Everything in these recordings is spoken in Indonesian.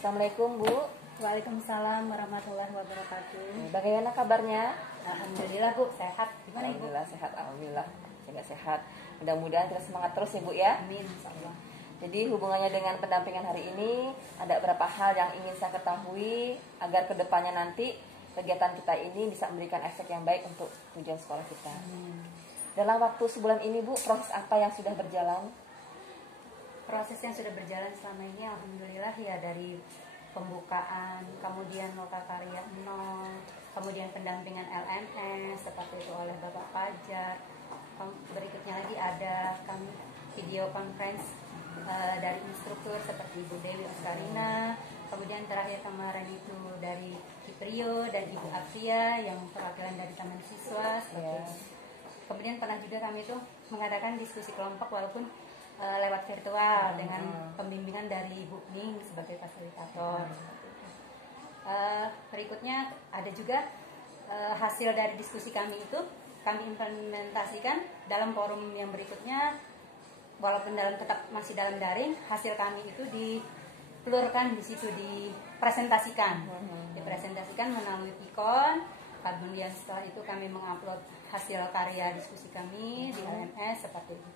Assalamualaikum Bu. Waalaikumsalam warahmatullahi wabarakatuh. Bagaimana kabarnya? Alhamdulillah Bu, sehat. Gimana Ibu? Alhamdulillah sehat, alhamdulillah. Saya sehat. Mudah-mudahan kita semangat terus ya Bu ya. Amin, insyaallah. Jadi hubungannya dengan pendampingan hari ini, ada beberapa hal yang ingin saya ketahui agar kedepannya nanti kegiatan kita ini bisa memberikan efek yang baik untuk tujuan sekolah kita. Dalam waktu sebulan ini Bu, proses apa yang sudah berjalan? Proses yang sudah berjalan selama ini alhamdulillah ya, dari pembukaan, kemudian lokakarya 0, kemudian pendampingan LMS seperti itu oleh Bapak Fajar. Berikutnya lagi ada video conference dari instruktur seperti Ibu Dewi Oskarina. Kemudian terakhir kemarin itu dari Kiprio dan Ibu Afia yang perwakilan dari Taman Siswa seperti itu. Kemudian pernah juga kami itu mengadakan diskusi kelompok walaupun lewat virtual dengan pembimbingan dari Ibu Ning sebagai fasilitator. Berikutnya ada juga hasil dari diskusi kami itu kami implementasikan dalam forum yang berikutnya, walaupun masih dalam daring, hasil kami itu diplurkan di situ, dipresentasikan melalui Pikon. Kemudian setelah itu kami mengupload hasil karya diskusi kami di LMS seperti itu.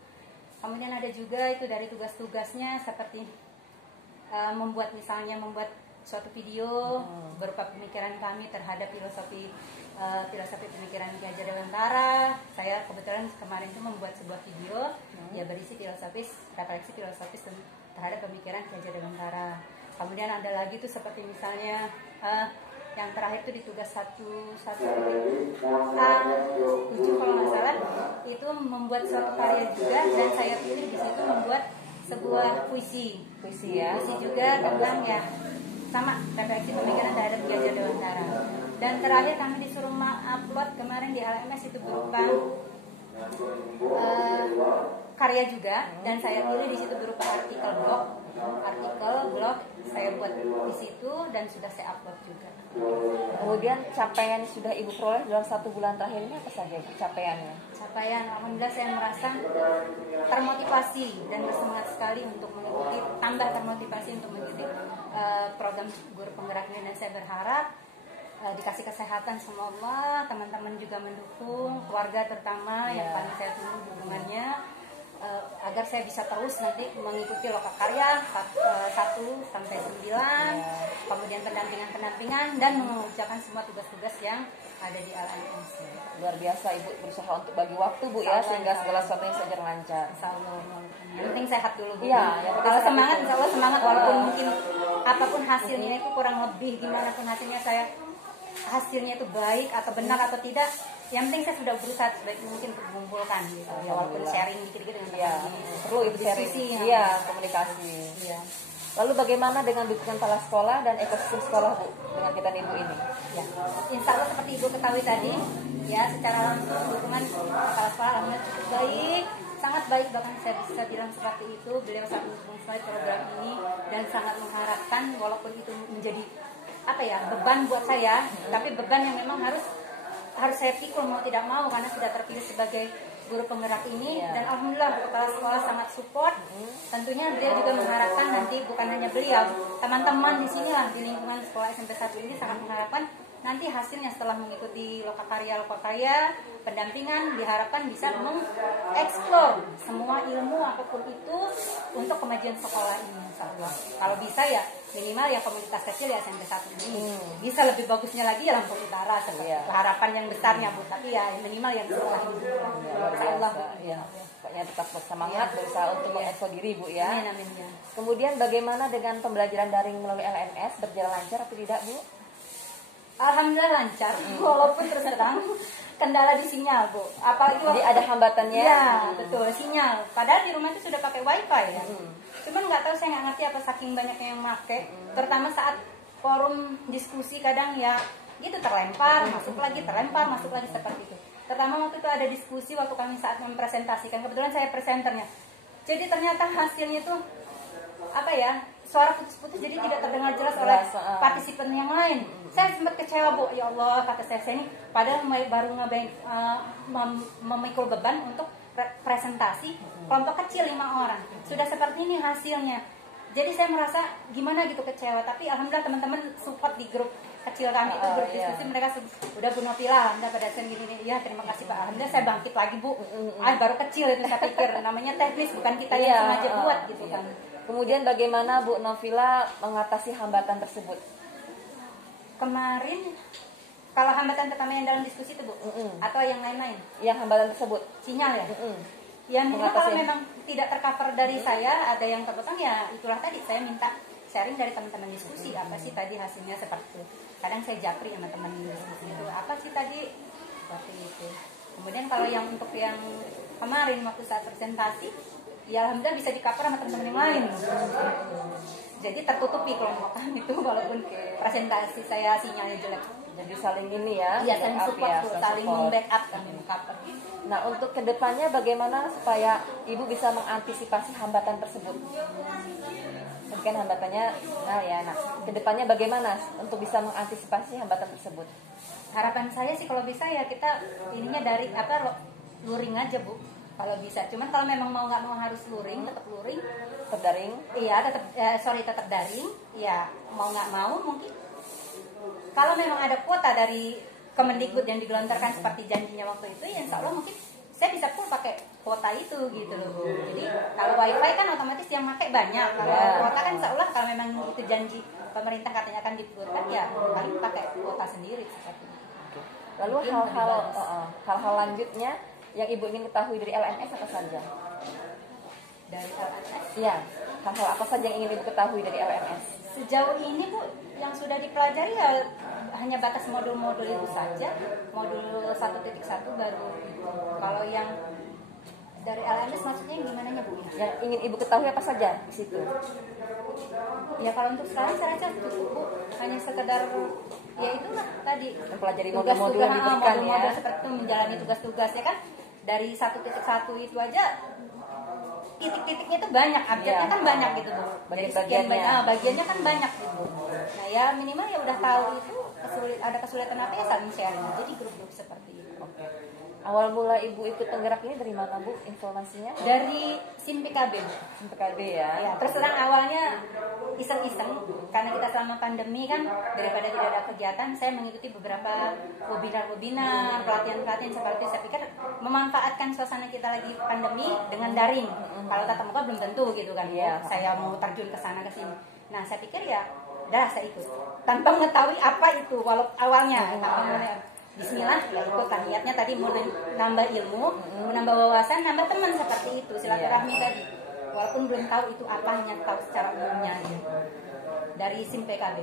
Kemudian ada juga itu dari tugas-tugasnya seperti membuat suatu video berupa pemikiran kami terhadap filosofi pemikiran Ki Hajar Dewantara. Saya kebetulan kemarin itu membuat sebuah video ya berisi refleksi filosofis terhadap pemikiran Ki Hajar Dewantara. Kemudian ada lagi tuh seperti misalnya yang terakhir itu di tugas 1.7 kalau nggak salah, itu membuat suatu karya juga, dan saya pilih di situ membuat sebuah puisi juga tentang ya sama refleksi pemikiran terhadap Ki Hajar Dewantara. Dan terakhir kami disuruh upload kemarin di LMS itu berupa karya juga, dan saya pilih di situ berupa artikel blog saya buat di situ dan sudah saya upload juga. Kemudian capaian yang sudah Ibu peroleh dalam 1 bulan terakhir ini apa saja capaiannya? Capaian, alhamdulillah saya merasa termotivasi dan bersemangat sekali untuk mengikuti, tambah termotivasi untuk mengikuti program guru penggerak ini, dan saya berharap dikasih kesehatan semoga teman-teman juga mendukung, keluarga terutama yang paling saya tunggu dukungannya, agar saya bisa terus nanti mengikuti lokakarya 1 sampai 9, kemudian pendampingan dan mengerjakan semua tugas-tugas yang ada di LMS. Luar biasa Ibu berusaha untuk bagi waktu Bu ya, sehingga segala sesuatunya saja lancar. Yang penting sehat dulu Bu. Iya, kalau semangat, insya Allah semangat, walaupun mungkin apapun hasilnya itu kurang lebih gimana pun hasilnya itu baik atau benar atau tidak, yang penting saya sudah berusaha sebaik mungkin untuk mengumpulkan gitu ya, walaupun sharing dikit-dikit dengan teman-teman. Perlu itu sharing, komunikasi. Lalu bagaimana dengan dukungan kepala sekolah dan ekosistem sekolah Bu dengan kita Ibu ini? Ya, insya Allah seperti Ibu ketahui tadi, ya secara langsung dukungan kepala sekolah alhamdulillah cukup baik, sangat baik, bahkan saya bisa bilang seperti itu. Beliau sangat mendukung sekali program ini dan sangat mengharapkan, walaupun itu menjadi beban buat saya, tapi beban yang memang harus saya pikul mau tidak mau karena sudah terpilih sebagai guru penggerak ini. Dan alhamdulillah kepala sekolah sangat support. Tentunya beliau juga mengharapkan nanti, bukan hanya beliau, teman-teman di sini lah di lingkungan sekolah SMP 1 ini sangat mengharapkan nanti hasilnya setelah mengikuti lokakarya pendampingan, diharapkan bisa mengeksplor semua ilmu apapun itu untuk kemajuan sekolah ini, insyaallah. Kalau bisa ya minimal ya komunitas kecil ya SMP 1 ini. Bisa lebih bagusnya lagi ya Lampung Utara seperti harapan yang besarnya Bu, tapi ya minimal yang sekolah ini. Insyaallah. Pokoknya tetap bersemangat berusaha untuk mengeksplor diri Bu ya. Amin. Kemudian bagaimana dengan pembelajaran daring melalui LMS, berjalan lancar atau tidak Bu? Alhamdulillah lancar, walaupun terus terang kendala di sinyal Bu. Apalagi jadi ada hambatannya? Ya betul, sinyal. Padahal di rumah itu sudah pakai wifi ya. Cuman nggak tahu, saya nggak ngerti apa saking banyaknya yang make. Terutama saat forum diskusi kadang ya gitu terlempar, masuk lagi seperti itu. Terutama waktu itu ada diskusi waktu kami saat mempresentasikan, kebetulan saya presenternya. Jadi ternyata hasilnya tuh suara putus-putus, jadi tidak terdengar jelas oleh partisipan yang lain. Saya sempat kecewa Bu, ya Allah, kata saya ini padahal baru memikul beban untuk presentasi kelompok kecil 5 orang. Sudah seperti ini hasilnya. Jadi saya merasa gimana gitu, kecewa. Tapi alhamdulillah teman-teman support di grup kecil kami itu, grup diskusi. Mereka udah Bu Novila, alhamdulillah pada saat gini, ya terima kasih Pak, alhamdulillah saya bangkit lagi Bu. Baru kecil itu saya pikir, namanya teknis, bukan kita yang sengaja buat gitu kan. Kemudian bagaimana Bu Novila mengatasi hambatan tersebut? Kemarin kalau hambatan pertama yang dalam diskusi itu Bu, atau yang lain-lain? Yang hambatan tersebut Sinyal ya? Ya memang kalau memang tidak tercover dari saya, ada yang terpotong, ya itulah tadi saya minta sharing dari teman-teman diskusi, apa sih tadi hasilnya seperti itu. Kadang saya japri sama teman diskusi itu, apa sih tadi seperti itu. Kemudian kalau yang untuk yang kemarin waktu saat presentasi, ya alhamdulillah bisa di-cover sama teman-teman yang lain. Jadi tertutupi kelompok kami itu walaupun presentasi saya sinyalnya jelek. Jadi saling ini ya, iya, saling support, saling membackup kami cover. Nah, untuk kedepannya bagaimana supaya Ibu bisa mengantisipasi hambatan tersebut? Mungkin hambatannya, nah kedepannya bagaimana untuk bisa mengantisipasi hambatan tersebut? Harapan saya sih kalau bisa ya kita ininya dari luring aja Bu, kalau bisa. Cuman kalau memang mau nggak mau harus luring, tetap luring, tetap daring. Iya, tetap daring. Ya mau nggak mau mungkin kalau memang ada kuota dari Kemendikbud yang digelontorkan seperti janjinya waktu itu, ya insya Allah mungkin saya bisa full pakai kuota itu gitu loh. Jadi kalau wifi kan otomatis yang pakai banyak. Kalau kuota kan insya Allah kalau memang itu janji pemerintah katanya akan dibuatkan, ya paling pakai kuota sendiri seperti itu. Lalu hal-hal lanjutnya yang Ibu ingin ketahui dari LMS apa saja? Dari LMS? Iya, hal-hal apa saja yang ingin Ibu ketahui dari LMS? Sejauh ini Bu, yang sudah dipelajari ya hanya batas modul-modul itu saja. Modul 1.1 baru. Kalau yang dari LMS maksudnya gimana ya Bu? Yang ingin Ibu ketahui apa saja di situ? Ya kalau untuk sekarang saya rasa cukup Bu, hanya sekedar ya itulah tadi mempelajari modul-modul yang diberikan modul-modul seperti itu, menjalani tugas-tugas ya kan. Dari 1.1 itu aja titik-titiknya itu banyak, abjadnya kan banyak gitu Bu. Bagiannya kan banyak gitu. Nah ya minimal ya udah tahu itu ada kesulitan apa ya saling sharing. Jadi grup-grup seperti itu. Oke. Awal mula Ibu ikut penggerak ini dari mana Bu informasinya? Dari SIM PKB. SIM PKB ya. Ya, terus terang awalnya iseng-iseng karena kita selama pandemi kan daripada tidak ada kegiatan, saya mengikuti beberapa webinar, pelatihan-pelatihan seperti itu. Saya pikir memanfaatkan suasana kita lagi pandemi dengan daring. Kalau tatap muka belum tentu gitu kan. Saya mau terjun ke sana ke sini. Nah, saya pikir ya udah saya ikut tanpa mengetahui apa itu walau awalnya. Bismillah, ya ikut kan niatnya tadi mau nambah ilmu, menambah wawasan, nambah teman seperti itu, silaturahmi tadi. Walaupun belum tahu itu apa, hanya tahu secara umumnya gitu. Dari SIM PKB.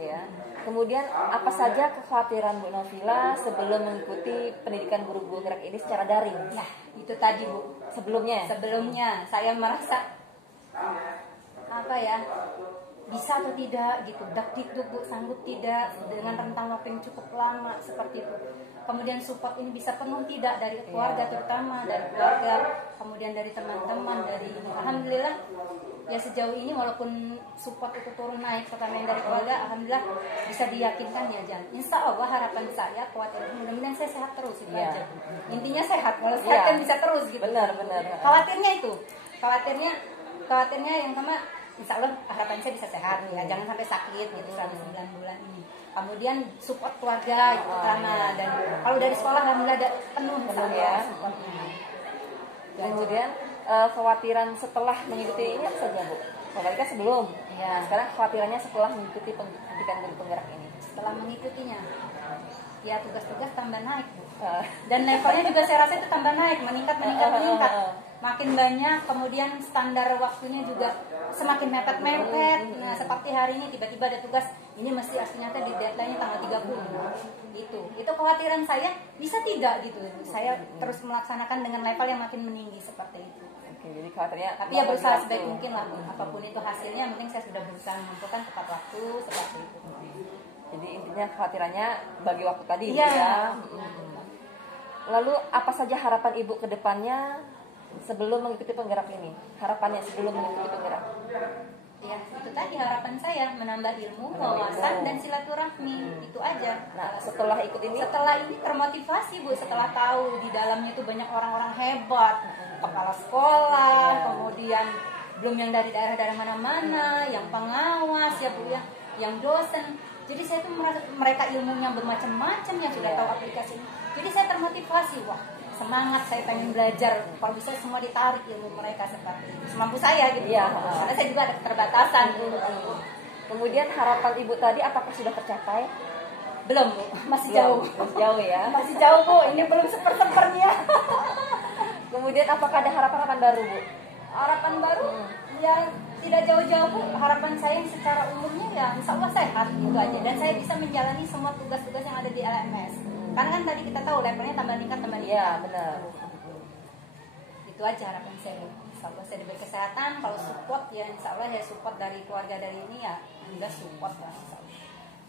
Ya. Kemudian apa saja kekhawatiran Bu Novila sebelum mengikuti pendidikan guru penggerak ini secara daring? Nah, itu tadi Bu. Sebelumnya saya merasa apa ya? Bisa atau tidak gitu, dakdikduk Bu, sanggup tidak dengan rentang waktu yang cukup lama seperti itu. Kemudian support ini bisa penuh tidak dari keluarga, terutama dari keluarga, kemudian dari teman-teman, dari ini. Alhamdulillah ya sejauh ini walaupun support itu turun naik, pertama yang dari keluarga, alhamdulillah bisa diyakinkan ya Jan. Insya Allah harapan saya khawatir mudah-mudahan saya sehat terus itu aja. Intinya sehat, kalau sehat kan bisa terus gitu. Benar. Khawatirnya yang sama. Insya Allah harapan saya bisa sehat ya, jangan sampai sakit gitu selama 9 bulan ini. Kemudian support keluarga itu pertama, dan kalau dari sekolah alhamdulillah ada penuh ya supportnya. Kemudian kekhawatiran setelah mengikuti ini apa saja Bu? Mereka sebelum, sekarang kekhawatirannya setelah mengikuti pendidikan guru penggerak ini. Setelah mengikutinya, ya tugas-tugas tambah naik Bu. Dan levelnya juga saya rasa itu tambah naik, meningkat. Makin banyak, kemudian standar waktunya juga semakin mepet-mepet. Nah, seperti hari ini tiba-tiba ada tugas, ini mesti artinya di deadline-nya tanggal 30. Itu kekhawatiran saya, bisa tidak gitu. Saya terus melaksanakan dengan level yang makin meninggi seperti itu. Oke, jadi khawatirnya tapi ya berusaha sebaik mungkin lah, apapun itu hasilnya, mungkin saya sudah berusaha menentukan tepat waktu seperti itu. Jadi intinya kekhawatirannya bagi waktu tadi ya. Lalu apa saja harapan Ibu ke depannya sebelum mengikuti penggerak ini? Harapannya sebelum mengikuti penggerak? Ya, itu tadi harapan saya, menambah ilmu, wawasan, dan silaturahmi. Itu aja. Nah, setelah ikut ini? Setelah ini termotivasi Bu, setelah tahu di dalamnya itu banyak orang-orang hebat, kepala sekolah, kemudian belum yang dari daerah-daerah mana-mana, yang pengawas ya Bu ya, yang dosen. Jadi saya tuh mereka ilmunya bermacam-macam, yang sudah tahu aplikasi ini. Jadi saya termotivasi, wah semangat, saya pengen belajar, kalau bisa semua ditarik ilmu mereka seperti itu, semampu saya gitu. Karena saya juga ada keterbatasan. Kemudian harapan Ibu tadi apakah sudah tercapai? Belum Bu, masih jauh. Masih jauh ya. Masih jauh Bu, ini belum seper-sepernya. Kemudian apakah ada harapan-harapan baru Bu? Harapan baru ya tidak jauh-jauh Bu. Harapan saya secara umumnya ya insya Allah sehat gitu aja, dan saya bisa menjalani semua tugas-tugas yang ada di LMS. Karena kan tadi kita tahu levelnya tambah meningkat. Iya benar. Itu aja harapan saya. Insya Allah saya diberi kesehatan. Kalau support ya insya Allah ya support dari keluarga dari ini ya juga support lah insya Allah.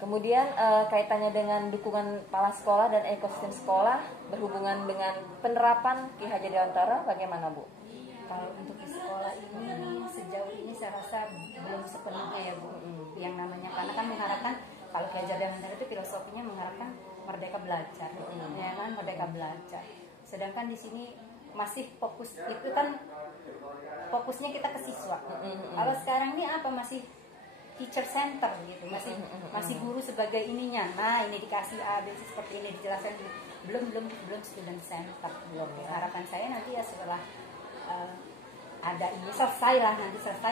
Kemudian kaitannya dengan dukungan kepala sekolah dan ekosistem sekolah berhubungan dengan penerapan Ki Hajar Dewantara bagaimana Bu? Kalau untuk di sekolah ini sejauh ini saya rasa belum sepenuhnya ya Bu. Yang namanya karena kan mengharapkan kalau Ki Hajar Dewantara itu filosofinya mengharapkan merdeka belajar, ya kan, merdeka belajar. Sedangkan di sini masih fokus itu kan fokusnya kita ke siswa. Kalau sekarang ini apa masih teacher center gitu, masih guru sebagai ininya. Nah ini dikasih A, B, C seperti ini dijelaskan, belum student center belum. Harapan saya nanti ya setelah ada ini selesai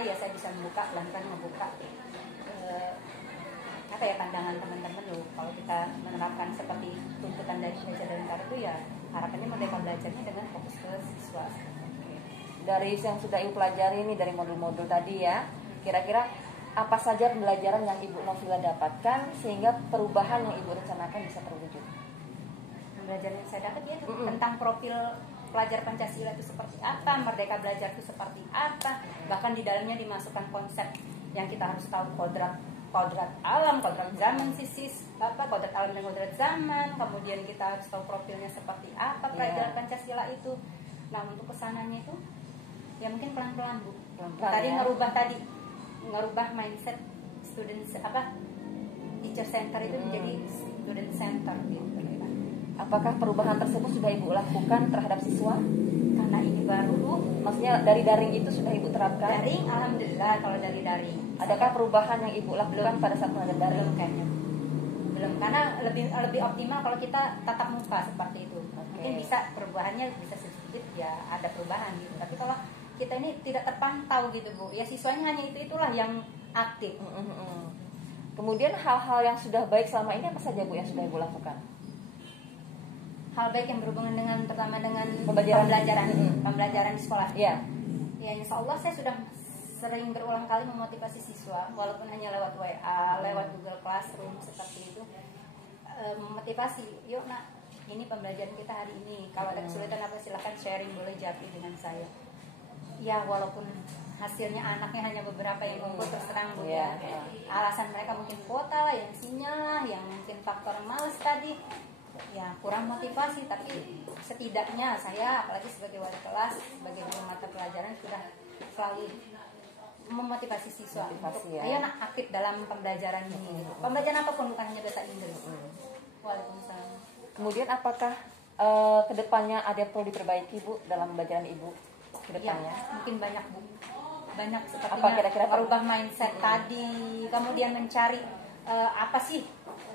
ya saya bisa membuka pelan-pelan membuka apa ya pandangan teman-teman loh, kalau kita menerapkan seperti tuntutan dari Ki Hajar Dewantara itu ya harapannya merdeka belajarnya dengan fokus ke siswa. Dari yang sudah Ibu pelajari ini dari modul-modul tadi ya, kira-kira apa saja pembelajaran yang Ibu Novila dapatkan sehingga perubahan yang Ibu rencanakan bisa terwujud? Pembelajaran yang saya dapat ya tentang profil pelajar Pancasila itu seperti apa, merdeka belajar itu seperti apa, bahkan di dalamnya dimasukkan konsep yang kita harus tahu, kodrat alam, kodrat zaman, kodrat alam dan kodrat zaman. Kemudian kita harus tahu profilnya seperti apa pelajaran Pancasila itu. Nah untuk kesananya itu ya mungkin pelan-pelan Bu. Tadi ya. ngerubah mindset teacher center itu menjadi student center gitu. Apakah perubahan tersebut sudah Ibu lakukan terhadap siswa? Karena ini baru Bu. Maksudnya dari daring itu sudah Ibu terapkan? Daring, alhamdulillah kalau dari daring. Adakah perubahan yang Ibu lakukan pada saat mengajar daring? Kayaknya belum, karena lebih optimal kalau kita tatap muka seperti itu. Mungkin bisa perubahannya bisa sedikit ya ada perubahan gitu. Tapi kalau kita ini tidak terpantau gitu Bu, ya siswanya hanya itulah yang aktif. Kemudian hal-hal yang sudah baik selama ini apa saja Bu yang sudah Ibu lakukan? Hal baik yang berhubungan dengan pertama dengan pembelajaran di sekolah. Iya. Ya insya Allah saya sudah sering berulang kali memotivasi siswa, walaupun hanya lewat WA, lewat Google Classroom seperti itu, memotivasi. Yuk nak, ini pembelajaran kita hari ini. Kalau ada kesulitan apa silahkan sharing, boleh japri dengan saya. Ya walaupun hasilnya anaknya hanya beberapa yang ngumpul terserang Bu ya. Alasan mereka mungkin kuota lah, yang sinyal lah, yang mungkin faktor males tadi. Ya kurang motivasi, tapi setidaknya saya apalagi sebagai wali kelas, sebagai guru mata pelajaran sudah selalu memotivasi siswa untuk ayo nak aktif dalam pembelajaran ini. Pembelajaran apapun, bukan hanya bahasa Inggris. Waalaikumsalam. Kemudian apakah kedepannya ada yang perlu diperbaiki Bu dalam pembelajaran Ibu kedepannya? Ya, mungkin banyak Bu, banyak seperti kira-kira merubah mindset tadi, kemudian mencari apa sih?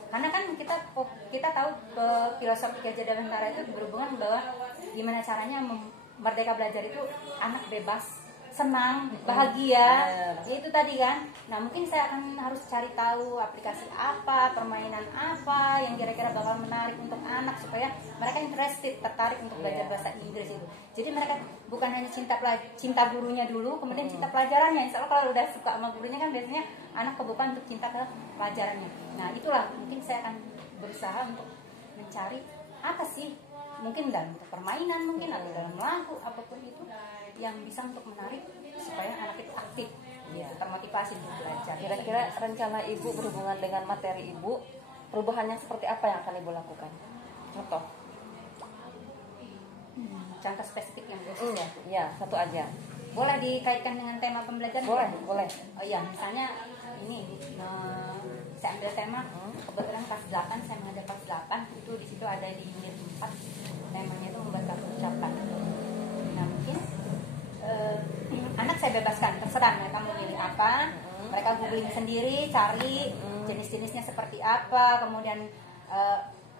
Karena kan kita tahu filosofi Ki Hajar Dewantara itu berhubungan bahwa gimana caranya merdeka belajar itu anak bebas, senang, bahagia, itu tadi kan. Nah mungkin saya akan harus cari tahu aplikasi apa, permainan apa yang kira-kira bakal menarik untuk anak supaya mereka interested, tertarik untuk belajar bahasa Inggris itu. Jadi mereka bukan hanya cinta gurunya dulu, kemudian cinta pelajarannya. Insya Allah kalau udah suka sama gurunya kan biasanya anak kebuka untuk cinta ke pelajarannya. Nah itulah mungkin saya akan berusaha untuk mencari apa sih, mungkin dalam permainan, mungkin atau dalam lagu, apapun itu yang bisa untuk menarik supaya anak itu aktif, termotivasi untuk belajar. Kira-kira rencana Ibu berhubungan dengan materi Ibu, perubahannya seperti apa yang akan Ibu lakukan? Contoh? Contoh spesifik yang khusus ya? Ya, satu aja. Boleh dikaitkan dengan tema pembelajaran? Boleh. Oh iya, misalnya ini saya ambil tema, kebetulan kelas 8, saya mengajar kelas 8, itu di situ ada di unit 4, temanya itu membuat kartu ucapan. Nah mungkin anak saya bebaskan, terserah mereka mau milih apa. Mereka googling sendiri, cari jenis-jenisnya seperti apa, kemudian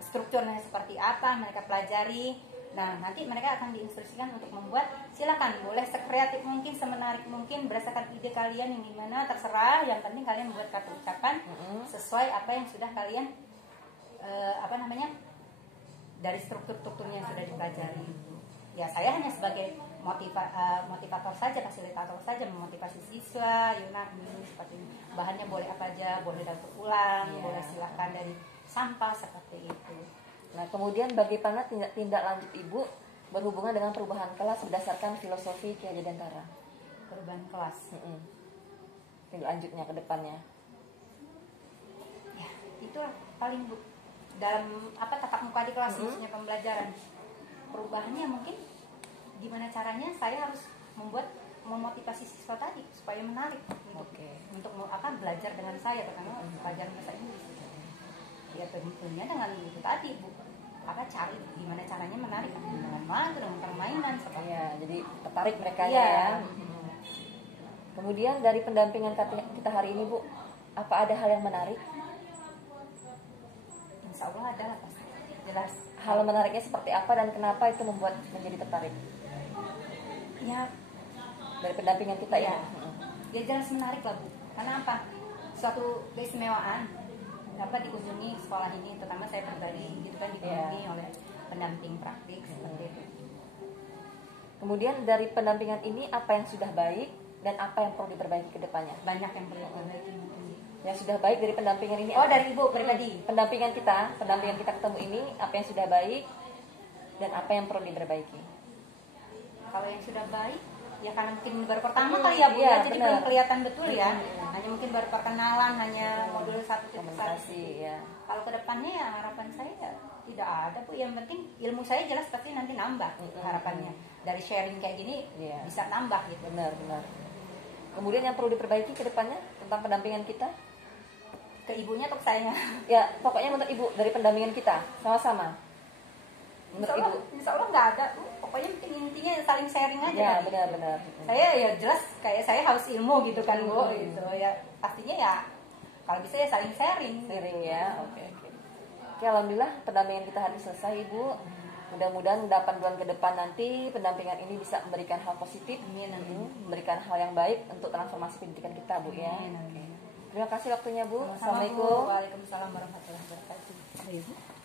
strukturnya seperti apa, mereka pelajari. Nah, nanti mereka akan diinstruksikan untuk membuat, silakan boleh sekreatif mungkin, semenarik mungkin, berdasarkan ide kalian yang gimana, terserah. Yang penting kalian buat kata ucapan sesuai apa yang sudah kalian dari strukturnya yang sudah dipelajari. Ya, saya hanya sebagai motivator saja, fasilitator saja, memotivasi siswa. Yuna ini seperti ini. Bahannya boleh apa aja, boleh daur ulang, boleh silakan dari sampah seperti itu. Nah, kemudian bagaimana tindak lanjut Ibu berhubungan dengan perubahan kelas berdasarkan filosofi Ki Hajar Dewantara? Perubahan kelas. Tindak lanjutnya ke depannya. Ya, itulah paling dalam tatap muka di kelas, maksudnya pembelajaran. Perubahannya mungkin gimana caranya saya harus memotivasi siswa tadi supaya menarik untuk belajar dengan saya, pertama belajar bahasa Inggris. Ya tentunya dengan itu tadi cari gimana caranya menarik dengan lagu, dengan permainan seperti jadi tertarik mereka ya. Kemudian dari pendampingan kita hari ini Bu, apa ada hal yang menarik? Insya Allah ada lah pasti, jelas. Hal menariknya seperti apa dan kenapa itu membuat menjadi tertarik? Ya, dari pendampingan kita ya. Ya jelas menarik lah Bu. Karena apa? Suatu keistimewaan dikunjungi sekolah ini, terutama saya pribadi gitu kan, dikunjungi oleh pendamping praktik seperti itu. Kemudian dari pendampingan ini apa yang sudah baik dan apa yang perlu diperbaiki ke depannya? Banyak yang perlu diperbaiki mungkin. Yang sudah baik dari pendampingan ini dari Ibu pribadi. Pendampingan kita ketemu ini, apa yang sudah baik dan apa yang perlu diperbaiki? Kalau yang sudah baik, ya karena mungkin baru pertama kali ya Bu, jadi belum kelihatan betul ya. Hanya mungkin baru perkenalan, hanya modul 1.1. Ya. Kalau kedepannya ya harapan saya tidak ada Bu. Yang penting ilmu saya jelas pasti nanti nambah harapannya. Dari sharing kayak gini bisa nambah gitu. Benar. Kemudian yang perlu diperbaiki ke depannya tentang pendampingan kita? Ke ibunya atau ke saya? Ya, pokoknya menurut Ibu dari pendampingan kita sama-sama. Insya Allah nggak ada Bu. Pokoknya intinya saling sharing aja. Ya, benar. Saya ya jelas kayak saya harus ilmu gitu kan Bu, gitu ya. Pastinya ya kalau bisa ya saling sharing. Ya. Oke, alhamdulillah pendampingan kita hari selesai Ibu. Mudah-mudahan 8 bulan ke depan nanti pendampingan ini bisa memberikan hal positif, memberikan hal yang baik untuk transformasi pendidikan kita Bu ya. Terima kasih waktunya Bu. Assalamualaikum warahmatullahi wabarakatuh.